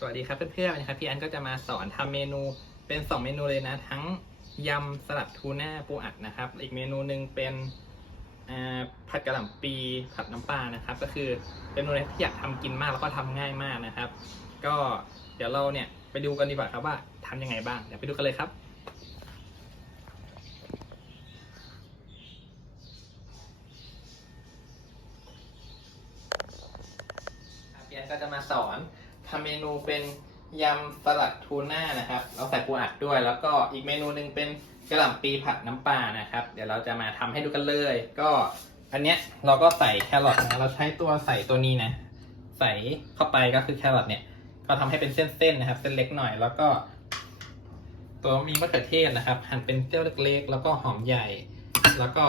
สวัสดีครับเพื่อนๆนะครับพี่อันก็จะมาสอนทำเมนูเป็น 2 เมนูเลยนะ ทั้งยำสลัดทูน่าปูอัดนะครับ อีกเมนูหนึ่งเป็นผัดกระหล่ำปีผัดน้ำปลานะครับ ก็คือเป็นเมนูที่อยากทำกินมากแล้วก็ทำง่ายมากนะครับ ก็เดี๋ยวเราเนี่ยไปดูกันดีกว่าครับว่าทำยังไงบ้างเดี๋ยวไปดูกันเลยครับพี่อันก็จะมาสอน ทำเมนูเป็นยำสลัดทูน่านะครับ เราใส่ปูอัดด้วย แล้วก็อีกเมนูหนึ่งเป็นกระหล่ำปีผัดน้ำปลานะครับ เดี๋ยวเราจะมาทำให้ดูกันเลย ก็อันเนี้ยเราก็ใส่แครอทนะเราใช้ตัวใส่ตัวนี้นะ ใส่เข้าไปก็คือแครอทเนี่ย ก็ทำให้เป็นเส้นๆนะครับ เส้นเล็กหน่อย แล้วก็ ตัวมีมะเขือเทศนะครับหั่นเป็นเจ้าเล็กๆ แล้วก็หอมใหญ่ แล้วก็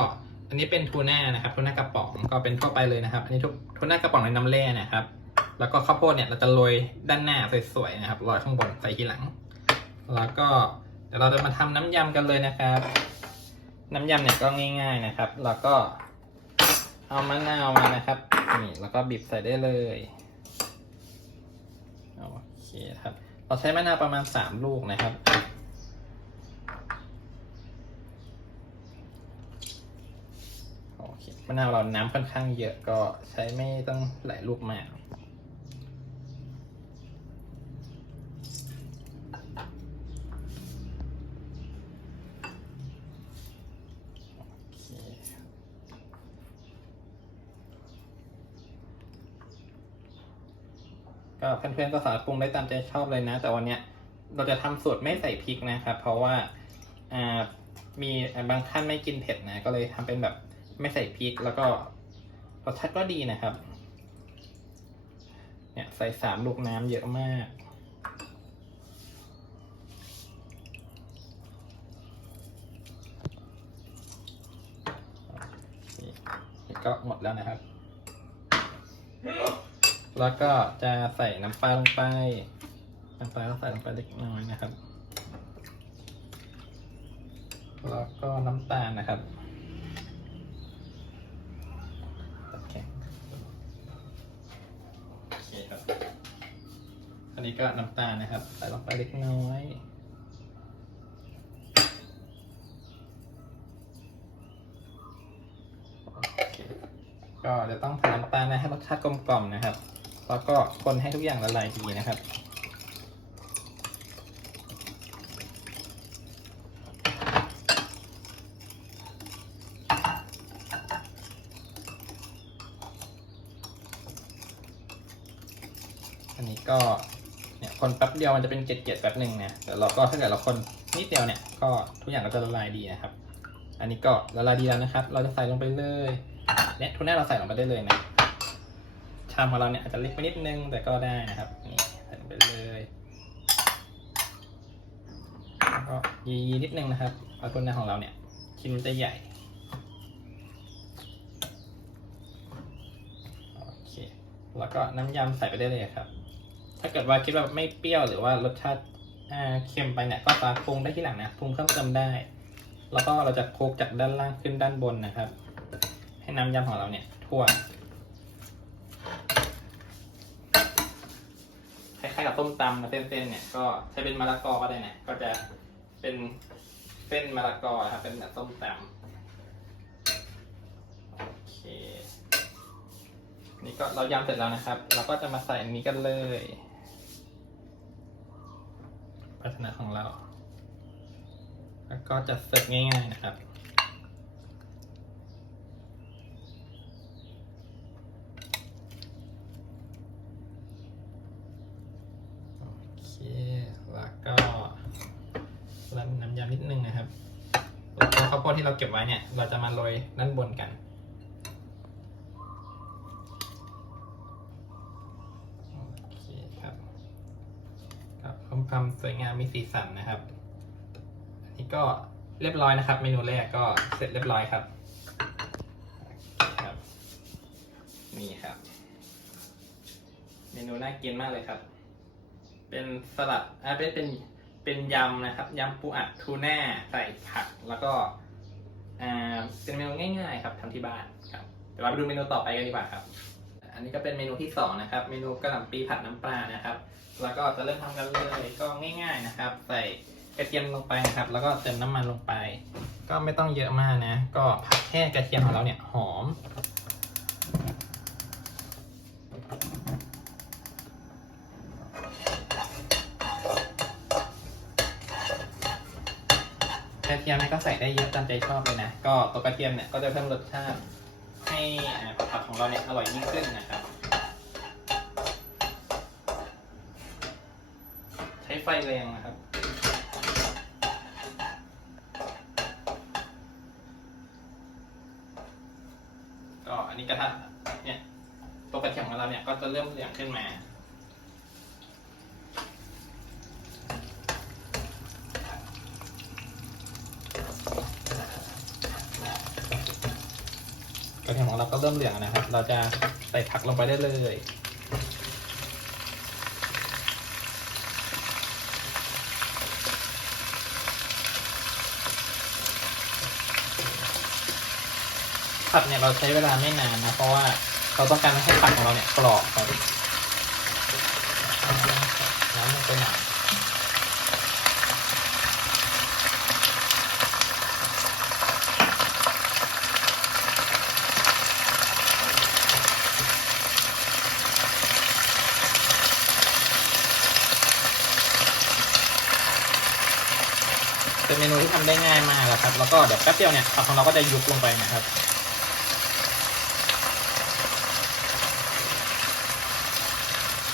อันนี้เป็นทูน่านะครับทูน่ากระป๋องก็เป็นทั่วไปเลยนะครับ อันนี้ทุกทูน่ากระป๋องในน้ำแร่นะครับ แล้วก็ข้าวโพดเนี่ยเราจะโรยด้านหน้าสวยๆนะครับโรยข้างบนใส่ทีหลัง แล้วก็เดี๋ยวเราจะมาทำน้ำยำกันเลยนะครับ น้ำยำเนี่ยก็ง่าย ๆนะครับ แล้วก็เอามะนาวมานะครับนี่แล้วก็บีบใส่ได้เลยโอเคครับ เราใช้มะนาวประมาณสามลูกนะครับโอเคมะนาวเราน้ำค่อนข้างเยอะก็ใช้ไม่ต้องหลายลูกมาก โอเคครับ ก็เพื่อนๆก็สามารถปรุงได้ตามใจชอบเลยนะ แต่วันเนี้ยเราจะทำสูตรไม่ใส่พริกนะครับ เพราะว่าอ่ามีบางท่านไม่กินเผ็ดนะ ก็เลยทำเป็นแบบไม่ใส่พริก แล้วก็รสชาติก็ดีนะครับ เนี่ยใส่สามลูกน้ำเยอะมากนี่ก็หมดแล้วนะครับ แล้วก็จะใส่น้ำปลาลงไป น้ำปลาก็ใส่ลงไปเล็กน้อยนะครับ แล้วก็น้ำตาลนะครับโอเคโอเคครับอันนี้ก็น้ำตาลนะครับ ใส่ลงไปเล็กน้อยโอเคก็จะต้องใส่น้ำตาลนะให้รสชาติกลมกล่อมนะครับ แล้วก็คนให้ทุกอย่างละลายดีนะครับ อันนี้ก็เนี่ยคนแป๊บเดียวมันจะเป็นเกล็ดๆแป๊บหนึ่งนะแต่เราก็ถ้าเกิดเราคนนิดเดียวเนี่ยก็ทุกอย่างก็จะละลายดีนะครับ อันนี้ก็ละลายดีแล้วนะครับ เราจะใส่ลงไปเลยเนี่ยทุกหน้าเราใส่ลงไปได้เลยนะามของเราเนี่ยอาจจะเล็กไปนิดนึงแต่ก็ได้นะครับนี่ใส่ลงไปเลยแล้วก็ยีนิดนึงนะครับเพราะทุน้าของเราเนี่ยชิ้นมันจะใหญ่โอเคแล้วก็น้ำยำใส่ไปได้เลยครับ ถ้าเกิดว่าคิดว่าไม่เปรี้ยวหรือว่ารสชาติเค็มไปเนี่ยก็สามารถปรุงได้ที่หลังนะปรุงเพิ่มเติมได้ แล้วก็เราจะโคกจากด้านล่างขึ้นด้านบนนะครับ ให้น้ำยำของเราเนี่ยทั่ว คล้ายๆกับต้มตำนะเส้นๆเนี่ยก็ใช้เป็นมะละกอก็ได้เนี่ยก็จะเป็นเส้นมะละกอครับเป็นแบบต้มตำโอเคนี่ก็เรายำเสร็จแล้วนะครับ เราก็จะมาใส่อันนี้กันเลยภาชนะของเรา แล้วก็จะเสิร์ฟง่ายๆนะครับ โอเค แล้วก็ราดน้ำยำนิดนึงนะครับ แล้วก็ข้าวโพดที่ เก็บไว้เนี่ย เราจะมาโรยด้านบนกัน โอเคครับครับเพิ่มความสวยงามมีสีสันนะครับ อันนี้ก็เรียบร้อยนะครับ เมนูแรกก็เสร็จเรียบร้อยครับครับ นี่ครับ เมนูน่ากินมากเลยครับ เป็นสลัดอ่าเป็นเป็นเป็นยำนะครับยำปูอัดทูน่าใส่ผักแล้วก็ เป็นเมนูง่ายๆครับทำที่บ้านครับเดี๋ยวเราไปดูเมนูต่อไปกันดีกว่าครับ อันนี้ก็เป็นเมนูที่สองนะครับ เมนูกระหล่ำปีผัดน้ำปลานะครับ แล้วก็จะเริ่มทำกันเลยก็ง่าย ๆนะครับ ใส่กระเทียมลงไปนะครับ แล้วก็เติมน้ำมันลงไป ก็ไม่ต้องเยอะมากนะ ก็ผัดแค่กระเทียมของเราเนี่ยหอม กระเทียมเนี่ยก็ใส่ได้เยอะตามใจชอบเลยนะ ก็ตัวกระเทียมเนี่ยก็จะเพิ่มรสชาติให้ผัดของเราเนี่ยอร่อยยิ่งขึ้นนะครับ ใช้ไฟแรงนะครับก็อันนี้กระทะเนี่ยตัวกระเทียมของเราเนี่ยก็จะเริ่มเหลืองขึ้นมา กระ เทียมของเราก็เริ่มเหลืองนะครับ เราจะใส่ผักลงไปได้เลย ผัดเนี่ยเราใช้เวลาไม่นานนะ เพราะว่าเราต้องการให้ผักของเราเนี่ยกรอบครับน้ำลงไปหน่อยเป็นเมนูที่ทำได้ แล้วครับ แล้วก็เดี๋ยวแป๊บเดียวเนี่ยผักของเราก็จะยุบลงไปนะครับ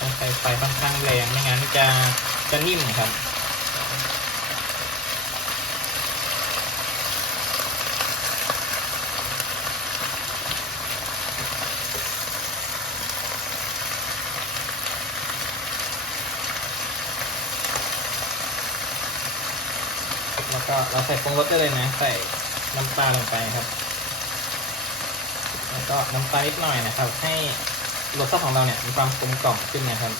ต้องใช้ไฟค่อนข้างแรงไม่งั้นจะจะนิ่มครับ ก็เราใส่ปรุงรสได้เลยนะ ใส่น้ำปลาลงไปครับ แล้วก็น้ำตาลนิดหน่อยนะครับ ให้รสชาติของเราเนี่ยมีความกลมกล่อมขึ้นนะครับ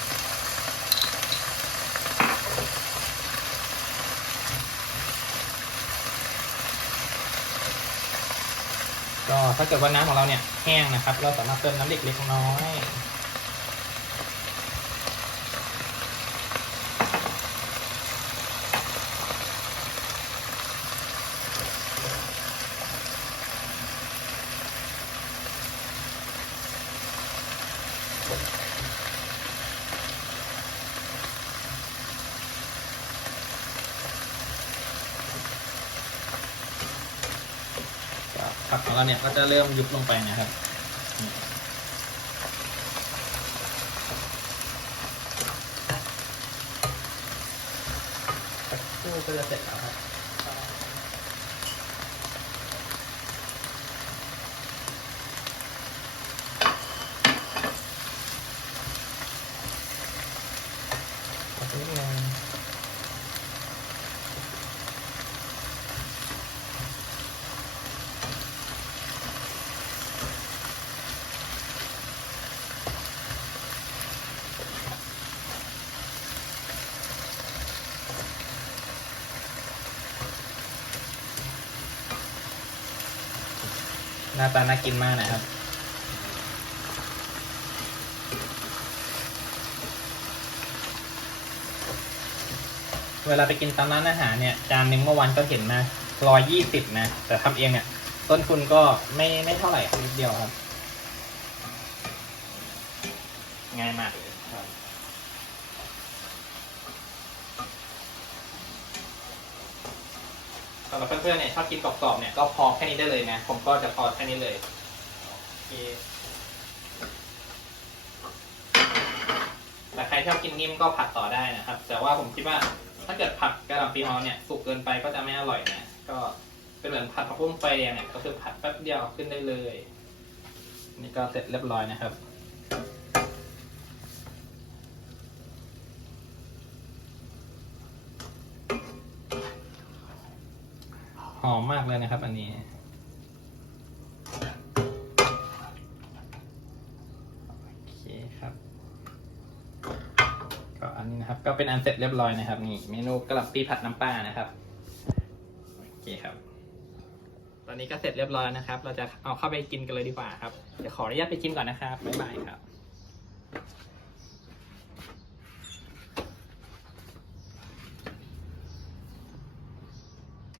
ก็ถ้าเกิดว่าน้ำของเราเนี่ยแห้งนะครับ เราสามารถเติมน้ำเล็กเล็กน้อย ก็ ผักของเราเนี่ยก็จะเริ่มยุบลงไปนะครับตู้ก็จะเสร็จแล้วครับ หน้าตาน่ากินมากนะครับ เวลาไปกินตามร้านอาหารเนี่ย จานหนึ่งเมื่อวานก็เห็นนะร้อยยี่สิบนะ แต่ทำเองเนี่ย ต้นทุนก็ไม่ไม่เท่าไหร่นิดเดียวครับ ง่ายมากเลยครับ สำหรับเพื่อนๆเนี่ยชอบกินกรอบๆเนี่ยก็พอแค่นี้ได้เลยนะ ผมก็จะพอแค่นี้เลยโอเคแต่ใครชอบกินนิ่มก็ผัดต่อได้นะครับ แต่ว่าผมคิดว่าถ้าเกิดผัดกระหล่ำปีขอเนี่ยสุกเกินไปก็จะไม่อร่อยนะก็เป็นเหมือนผัดผักบุ้งไฟแดงเนี่ยก็คือผัดแป๊บเดียวขึ้นได้เลย นี่ก็เสร็จเรียบร้อยนะครับ อมมากเลยนะครับ อันนี้ โอเคครับ ก็อันนี้นะครับ ก็เป็นอันเสร็จเรียบร้อยนะครับ นี่เมนูกะหล่ำปีผัดน้ำปลานะครับโอเคครับ ตอนนี้ก็เสร็จเรียบร้อยแล้วนะครับ เราจะเอาเข้าไปกินกันเลยดีกว่าครับ เดี๋ยวขออนุญาตไปชิมก่อนนะครับบ๊ายบายครับ